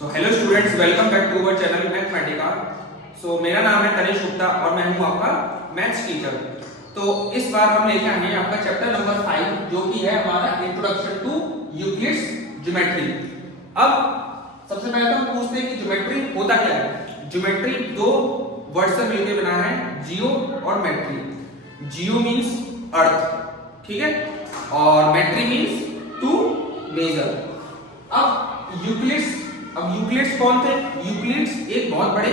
Hello students, welcome back to our channel Mathematica. मेरा नाम है तनिष गुप्ता और मैं हूं आपका मैथ्स टीचर। तो इस बार हम लेके आए हैं आपका चैप्टर नंबर 5 जो कि है हमारा इंट्रोडक्शन टू यूक्लिड्स ज्योमेट्री। अब सबसे पहले तो हम पूछते हैं कि ज्योमेट्री होता क्या है। ज्योमेट्री दो वर्ड से मिलकर बना है, जियो और मेट्री। जियो मींस अर्थ, ठीक है, और मेट्री मींस टू मेजर। अब यूक्लिड्स कौन थे? यूक्लिड्स एक बहुत बड़े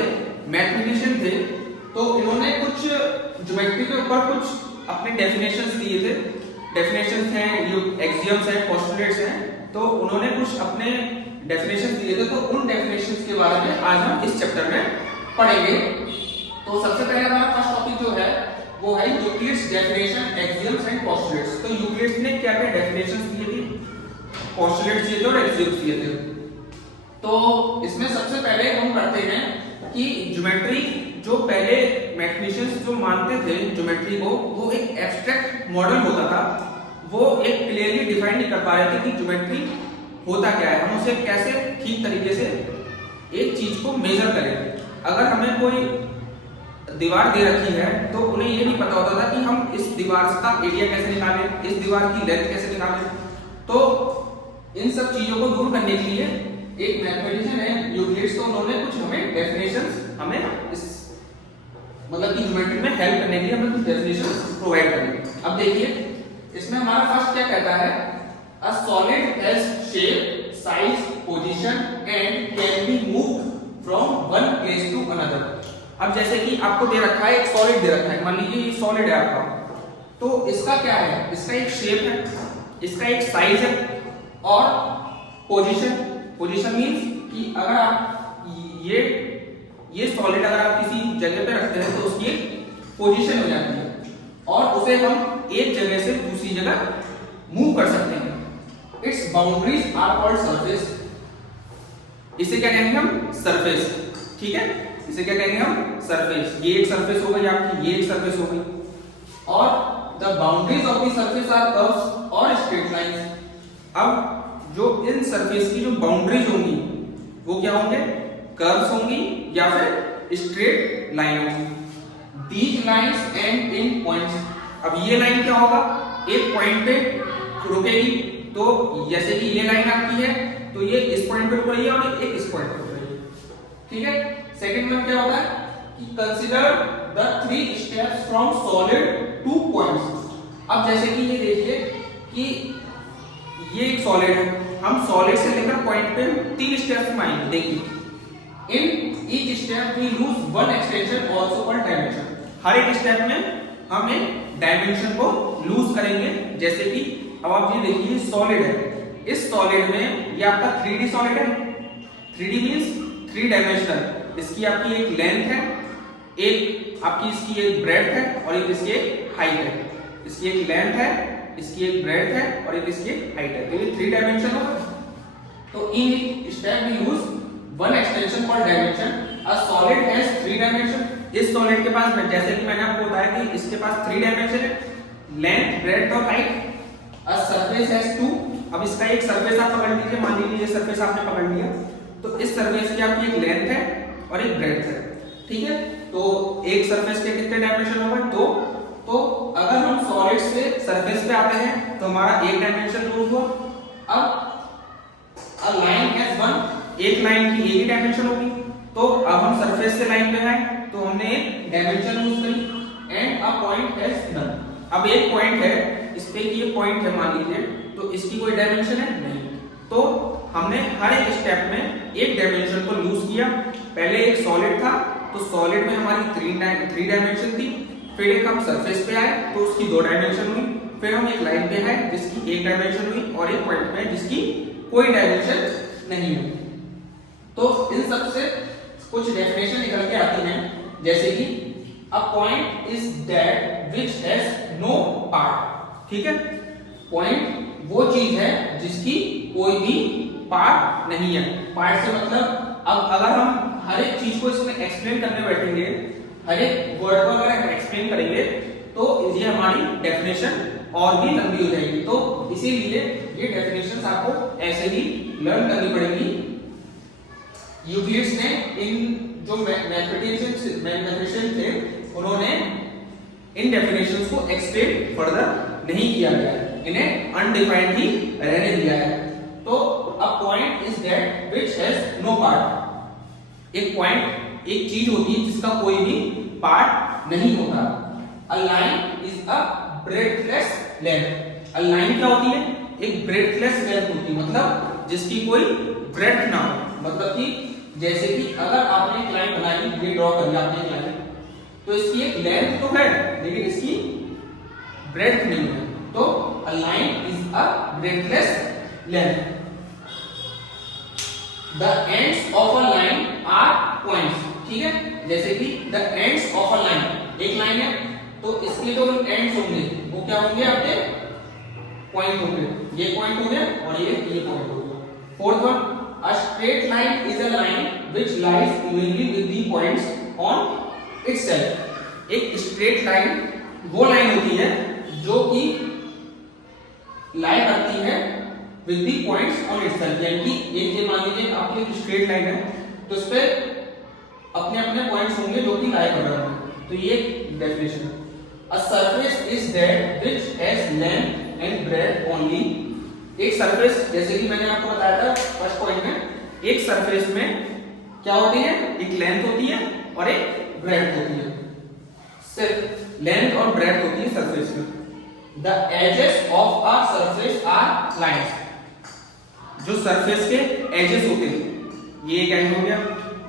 मैथमेटिशियन थे। तो इन्होंने कुछ ज्योमेट्री के ऊपर कुछ अपने डेफिनेशंस दिए थे। डेफिनेशंस हैं, एक्सियम्स हैं, पोस्टुलेट्स हैं। तो उन्होंने कुछ अपने डेफिनेशंस दिए थे। तो उन डेफिनेशंस के बारे में आज हम इस चैप्टर में पढ़ेंगे। तो सबसे पहले हमारा फर्स्ट टॉपिक जो है वो है Euclid's definition, axioms and postulates. तो यूक्लिड्स ने क्या क्या डेफिनेशंस दिए थे, पोस्टुलेट्स दिए थे और एक्सियम्स दिए थे। तो इसमें सबसे पहले हम पढ़ते हैं कि ज्योमेट्री जो पहले मैथमेटिशियंस जो मानते थे ज्योमेट्री को, वो एक एब्स्ट्रैक्ट मॉडल होता था। वो एक क्लियरली डिफाइन नहीं कर पा रहे थे कि ज्योमेट्री होता क्या है, हम उसे कैसे ठीक तरीके से एक चीज को मेजर करें। अगर हमें कोई दीवार दे रखी है तो उन्हें ये नहीं पता होता था कि हम इस दीवार का एरिया कैसे निकालें, इस दीवार की लेंथ कैसे निकालें। तो इन सब चीजों को दूर करने के लिए एक मैथमेटिशियन है यूक्लिड्स, तो उन्होंने कुछ हमें डेफिनेशंस हमें इस मतलब की ज्योमेट्री में हेल्प करने के लिए हमें कुछ डेफिनेशंस प्रोवाइड करेंगे। अब देखिए इसमें हमारा फर्स्ट क्या कहता है, a solid has shape, size, position and can be moved from one place to another. अब जैसे कि आपको दे रखा है, एक सॉलिड दे रखा है, मान लीजिए ये सॉलिड है आपका, तो इसका क्या है, इसका एक शेप है, इसका एक साइज है और पोजीशन मींस कि अगर आप ये सॉलिड अगर आप किसी जगह पे रखते हैं तो उसकी एक पोजीशन हो जाती है और उसे हम एक जगह से दूसरी जगह मूव कर सकते हैं। Its boundaries are called surface. इसे क्या कहेंगे हम? सरफेस, ठीक है, इसे क्या कहेंगे हम? सरफेस। ये एक सरफेस हो गई आपकी, ये एक सरफेस हो गई और the boundaries of the surface are curves और स्ट्रेट लाइंस। अब जो इन सरफेस की जो बाउंड्रीज होंगी वो क्या होंगे? कर्व्स होंगी या फिर स्ट्रेट लाइन होंगी। These lines and in points. अब ये लाइन क्या होगा? एक पॉइंट पे रुकेगी। तो जैसे कि ये लाइन आपकी है तो ये इस पॉइंट पे रुक रही है और एक इस पॉइंट पे रुक रही है, ठीक है। सेकंड में क्या होता है कि consider the 3 steps from solid two points. अब जैसे कि ये देखिए कि ये एक सॉलिड है, हम सॉलिड से लेकर पॉइंट पे 3 स्टेप्स में आएंगे। देखिए in each step we lose one extension also called dimension. हर एक स्टेप में हम एक डायमेंशन को लूज करेंगे। जैसे कि अब आप ये देखिए सॉलिड है, इस सॉलिड में ये आपका 3D सॉलिड है। 3D means 3 dimensional. इसकी आपकी एक लेंथ है, एक आपकी इसकी एक ब्रेड्थ है और एक इसकी एक हाइट है। इसकी एक लेंथ है, इसकी एक ब्रेड्थ है और एक इसकी हाइट है। तो ये 3 डायमेंशन होगा। तो in step we use one extension called dimension. A solid has 3 dimension. इस सॉलिड के पास में, जैसे कि मैंने आपको बताया कि इसके पास 3 डायमेंशन है, लेंथ, ब्रेड्थ और हाइट। A surface has 2। अब इसका एक सरफेस आप पकड़ लीजिए, मान लीजिए ये सरफेस आपने पकड़ लिया, तो इस सरफेस की आपकी एक लेंथ है और एक ब्रेड्थ है, ठीक है। तो एक सरफेस के कितने डायमेंशन हो गए? 2। तो अगर हम सॉलिड से सरफेस पे आते हैं तो हमारा एक डायमेंशन लूज हुआ। अब अ लाइन हैज 1, एक लाइन की एक ही डायमेंशन होगी। तो अब हम सरफेस से लाइन पे आए तो हमने एक डायमेंशन लूज करी। And a point has none. अब एक पॉइंट है, इस पे की ये पॉइंट है मान लीजिए, तो इसकी कोई डायमेंशन है नहीं। तो हमने हर एक स्टेप में एक डायमेंशन को लूज किया। पहले एक सॉलिड था तो सॉलिड में हमारी 3 डायमेंशन थी। फिर एक हम सरफेस पे आए तो उसकी 2 डायमेंशन हुई। फिर हम एक लाइन पे आए जिसकी एक डायमेंशन हुई और एक पॉइंट पे जिसकी कोई डायमेंशन नहीं हुई। तो इन सब से कुछ डेफिनेशन निकल के आती हैं, जैसे कि a point is that which has no part, ठीक है। पॉइंट वो चीज है जिसकी कोई भी पार्ट नहीं है। पार्ट से मतलब अब अगर हम हर एक चीज को इसमें एक्सप्लेन करने बैठेंगे, हर एक वर्ड को अगर एक्सप्लेन करेंगे तो ये हमारी डेफिनेशन और भी लंबी हो जाएगी। तो इसीलिए ये डेफिनेशंस आपको ऐसे ही लर्न करनी पड़ेगी यूक्लिड्स ने इन जो मैथमेटिशियन थे उन्होंने इन डेफिनेशंस को एक्सप्लेन फर्दर नहीं किया गया है, इन्हें अनडिफाइंड ही रहने दिया है। तो a point is that which has no part. एक पॉइंट एक चीज होती है जिसका कोई भी पार्ट नहीं होता। A line is a breadthless length. A line क्या होती है? एक ब्रेडथलेस लेंथ होती है, मतलब जिसकी कोई ब्रेड्थ ना हो। मतलब कि जैसे कि अगर आपने एक लाइन बनाई, ये ड्रॉ कर लिया आपने एक लाइन, तो इसकी एक लेंथ तो है लेकिन इसकी ब्रेड्थ नहीं है। तो a line is a breadthless length. The ends of a line are points. ठीक है, जैसे कि the ends of a line, एक लाइन है तो इसके जो एंड्स होंगे वो क्या होंगे? आपके पॉइंट होंगे। ये पॉइंट हो गया और ये पॉइंट हो गया। Fourth one, a straight line is a line which lies evenly with the points on itself। एक स्ट्रेट लाइन वो लाइन होती है जो कि लाई करती है with the points on itself। यानी कि एक ये मान लीजिए आपकी एक स्ट्रेट लाइन है तो इस पे अपने अपने पॉइंट्स होंगे जो कि लाई कर रहे होंगे। तो ये डेफिनेशन है। A surface is that which has length and breadth only। एक सरफेस, जैसे कि मैंने आपको बताया था फर्स्ट पॉइंट में, एक सरफेस में क्या होती है? एक लेंथ होती है और एक ब्रेड्थ होती है। सिर्फ लेंथ और ब्रेड्थ होती है सरफेस में। The edges of a surface are lines. जो सरफेस के एजेस होते हैं, ये एक एज हो गया,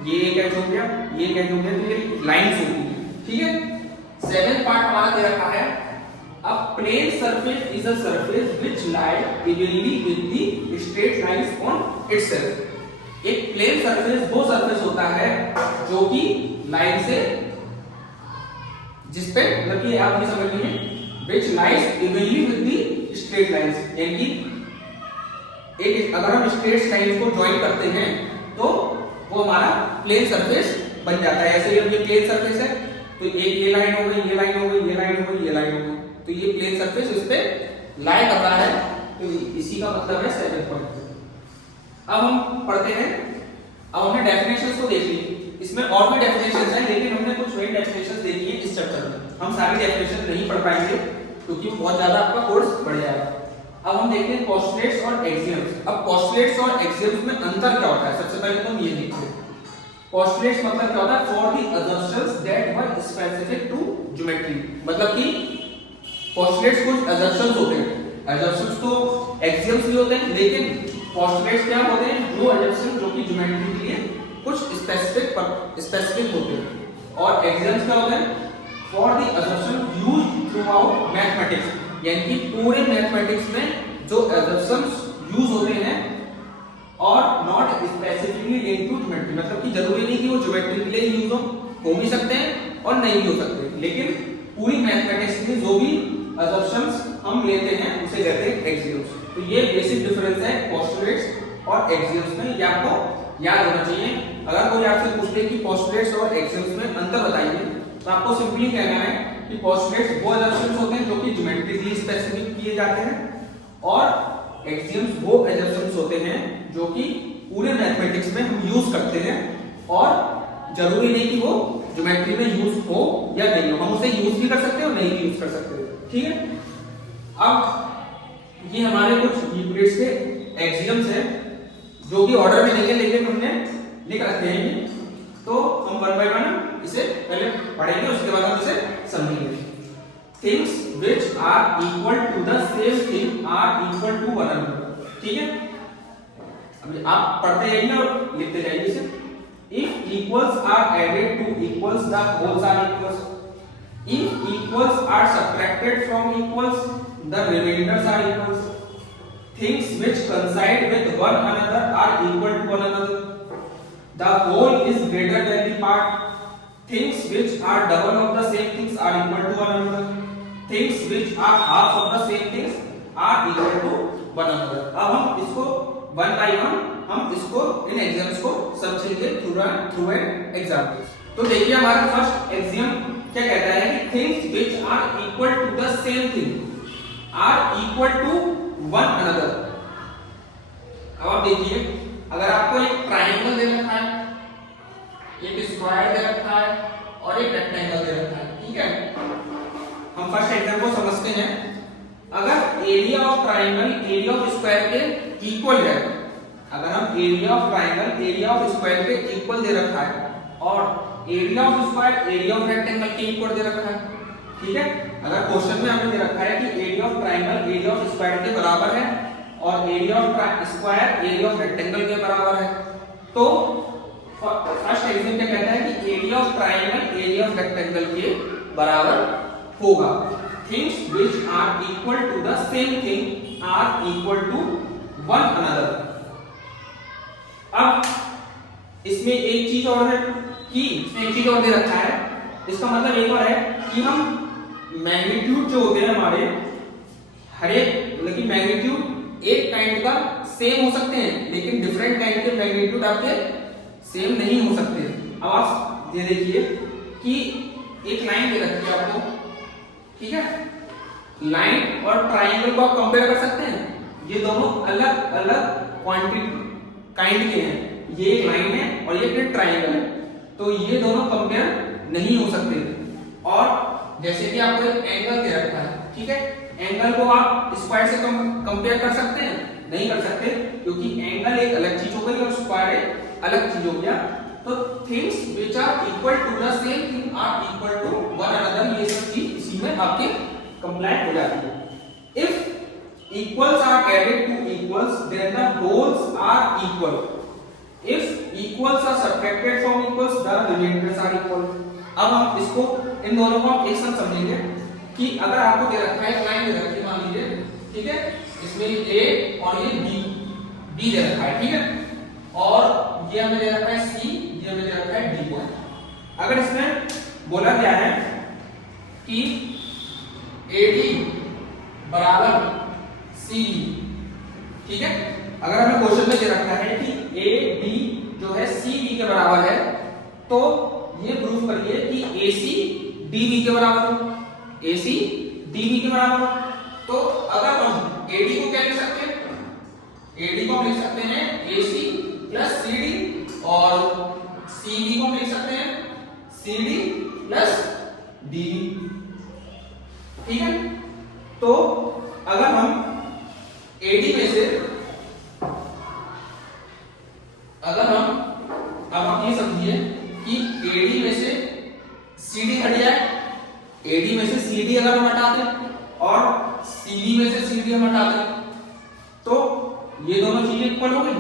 ये एक एज हो गया, ये एक एज हो गया, तो ये लाइंस होती है। ठीक है, सेवेंथ पार्ट हमारा दे रखा है A plane surface is a surface which lies evenly with the straight lines on itself। एक प्लेन सरफेस वो सरफेस होता है जो कि लाइन से, जिसपे मतलब कि आप ये समझ लीजिए which lies evenly with the straight lines। यानी कि एक अगर हम स्ट्रेट लाइंस को ज्वाइन करते हैं तो वो हमारा प्लेन सरफेस बन जाता है। ऐसे ही ये प्लेन सरफेस है तो एक ये लाइन हो गई, ये लाइन हो गई, ये लाइन हो गई, ये लाइन हो गई, तो ये प्लेन सरफेस उस पे लाई कर रहा है। तो इसी का मतलब है सेवेंथ पॉइंट। अब हम पढ़ते हैं, अब हमने डेफिनेशंस को देख ली, इसमें और भी डेफिनेशंस हैं लेकिन हमने कुछ मेन डेफिनेशंस देखी है इस चैप्टर में। हम सारी डेफिनेशन नहीं पढ़ पाएंगे क्योंकि बहुत ज्यादा आपका कोर्स बढ़ जाएगा। अब हम देखते हैं पोस्टुलेट्स और एक्सियम्स। अब पोस्टुलेट्स और एक्सियम्स में अंतर क्या होता है? सबसे पहले तो हम ये देखते हैं। पोस्टुलेट्स मतलब क्या होता है? For the assumptions that were specific to geometry. मतलब कि पोस्टुलेट्स कुछ असम्पशंस होते हैं, असम्पशंस तो एक्सियम्स भी होते हैं, लेकिन पोस्टुलेट्स क्या होते हैं? जो असम्पशन जो कि ज्योमेट्री के लिए कुछ स्पेसिफिक होते हैं। और एक्सियम्स क्या होते हैं? For the assumption used through out mathematics. यानी कि पूरे मैथमेटिक्स में जो असम्पशंस यूज होते हैं और not specifically linked to geometry. मतलब कि जरूरी नहीं कि वो ज्योमेट्री के लिए यूज हो भी सकते हैं और नहीं भी हो सकते, लेकिन पूरी मैथमेटिक्स में जो भी असम्पशंस हम लेते हैं उसे कहते हैं एक्सियम्स। तो ये बेसिक डिफरेंस है पोस्टुलेट्स और एक्सियम्स में, ये आपको याद होना चाहिए। अगर कोई आपसे पूछे कि पोस्टुलेट्स और एक्सियम्स में अंतर बताइए तो आपको सिंपली कहना है कि पोस्टुलेट्स वो असम्पशंस होते हैं जो कि ज्योमेट्रिकली स्पेसिफिक किए जाते हैं और एक्सियम्स वो असम्पशंस होते हैं जो कि पूरे मैथमेटिक्स में हम यूज करते हैं और जरूरी नहीं कि वो ज्योमेट्री में यूज हो या नहीं हो, हम उसे यूज भी कर सकते हैं और नहीं भी यूज कर सकते हैं। ठीक है, अब ये हमारे कुछ यूक्लिड्स के एक्सियम्स हैं जो कि ऑर्डर में नहीं है लेकिन हमने लिख रखे हैं। तो हम वन बाय वन इसे पहले पढ़ेंगे, उसके बाद हम इसे समझेंगे। Things which are equal to the same thing are equal to one another. ठीक है, अब आप पढ़ते जाइए और लिखते जाइए इसे। If equals are added to equals, the wholes are equals. If equals are subtracted from equals, the remainders are equals. Things which coincide with one another are equal to one another. The whole is greater than the part. Things which are double of the same things are equal to one another. Things which are half of the same things are equal to one another. अब हम इसको one by one हम इसको इन exams को समझेंगे through an examples. तो देखिए हमारा फर्स्ट एग्जाम क्या कहता है कि things which are equal to the same thing are equal to one another. अब आप देखिए, अगर आपको एक ट्रायंगल दे रखा है स्क्वायर दे रखा है और एक रेक्टेंगल दे रखा है। ठीक है, हम फर्स्ट एग्जांपल को समझते हैं। अगर area of triangle area of square के इक्वल है, अगर हम area of triangle area of square के इक्वल दे रखा है और area of square area of rectangle के इक्वल दे रखा है, ठीक है, अगर क्वेश्चन में हमें दे रखा है कि area of triangle area of square के बराबर है और area of square area of rectangle के बराबर है, तो फर्स्ट एग्जांपल क्या कहता है कि area of triangle area of rectangle के बराबर होगा। Things which are equal to the same thing are equal to one another. अब इसमें एक चीज और है कि इसमें एक चीज और दे रखा है, इसका मतलब एक और है कि हम मैग्नीट्यूड जो होते हैं हमारे हर एक, लेकिन मैग्नीट्यूड एक काइंड का सेम हो सकते हैं लेकिन डिफरेंट काइंड के मैग्नीट्यूड आपके सेम नहीं हो सकते। अब आप ये देखिए कि एक लाइन दे रखी है आपको, ठीक है, लाइन और ट्राइंगल को आप कंपेयर कर सकते हैं, ये दोनों अलग अलग क्वांटिटी काइंड के हैं, ये एक लाइन है और ये एक ट्राइंगल है, तो ये दोनों कंपेयर नहीं हो सकते। और जैसे कि आपको एक एंगल दे रखा है, ठीक है, एंगल को आप स्क्वायर से कंपेयर कर सकते हैं? नहीं कर सकते, क्योंकि एंगल एक अलग चीज हो गई और स्क्वायर एक अलग चीज हो गया। तो things which are equal to the same thing are equal to one another, ये सब चीज इसी में आपके कंप्लाइंट हो जाती है। If equals are added to equals then the wholes are equal. If equals are subtracted from equals the remainders are equal. अब हम इसको इन दोनों को हम एक साथ समझेंगे कि अगर आपको दे रखा है लाइन दे रखी है, मान लीजिए, ठीक है, इसमें ए और ये बी दे रखा है, ठीक है, और ये हमें दे रखा है सी, ये हमें दे रखा है डी पॉइंट। अगर इसमें बोला गया है कि एडी बराबर सी, ठीक है, अगर हमें क्वेश्चन में दे रखा है कि ए डी जो है सी बी के बराबर है, तो ये प्रूफ करिए कि AC DB के बराबर हो, AC DB के बराबर हो। तो अगर हम AD को क्या लिख सकते हैं? AD को हम लिख सकते हैं AC प्लस CD और CB को हम लिख सकते हैं CD प्लस DB, ठीक है। तो अगर हम AD में से अगर हम अब आप ये समझिए कि AD में से CD हट जाए, AD में से CD अगर हम हटा दें और CB में से CD हम हटा दें, तो ये दोनों चीजें इक्वल हो गई।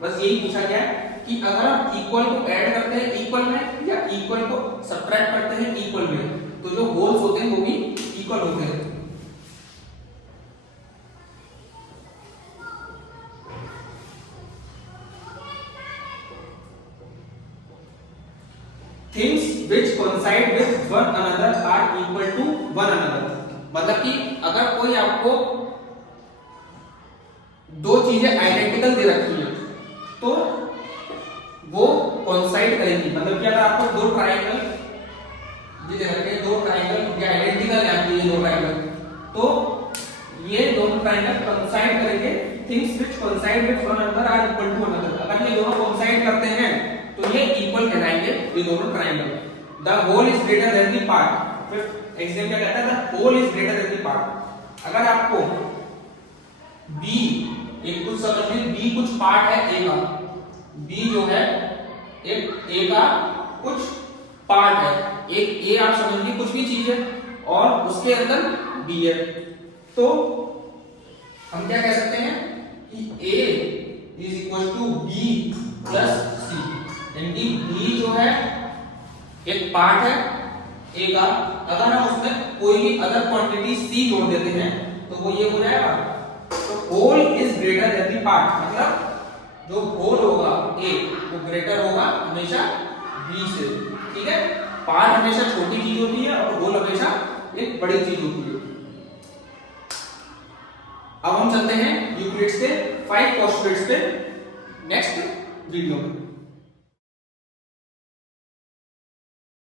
बस यही पूछा गया है कि अगर हम इक्वल को ऐड करते हैं इक्वल में या इक्वल को सब्ट्रैक्ट करते हैं इक्वल में, तो जो होल्स होते हैं वो भी इक्वल होते हैं। Things which coincide with one another are equal to one another। मतलब कि अगर कोई आपको दो चीजें आइडेंटिकल दे रखी है तो वो कोइंसाइड करेंगी। मतलब कि अगर आपको दो ट्रायंगल ये दे रखे हैं, दो ट्रायंगल ये आइडेंटिकल है आपके, ये दो ट्रायंगल, तो ये दोनों ट्रायंगल कोइंसाइड करेंगे। Things which coincide with one another are equal to one another. अगर ये दोनों कोइंसाइड करते हैं तो ये इक्वल कहलाएंगे, ये दोनों triangle. The whole is greater than the part. Fifth example क्या कहता है? The whole is greater than the part. अगर आपको b एक कुछ समझ में b कुछ पार्ट है a का, b जो है एक a का कुछ पार्ट है, एक a आप समझिए कुछ भी चीज है और उसके अंदर b है, तो हम क्या कह सकते हैं कि a is equal to b plus c। यानी b जो है एक पार्ट है a का, अगर हम उसमें कोई भी अदर क्वांटिटी c जोड़ देते हैं तो वो ये हो जाएगा। तो whole is greater than the part, मतलब जो होल होगा a वो ग्रेटर होगा हमेशा b से, ठीक है। पार्ट हमेशा छोटी चीज होती है और होल हमेशा एक बड़ी चीज होती है। अब हम चलते हैं यूक्लिड्स के 5 पोस्टुलेट्स पे नेक्स्ट वीडियो में।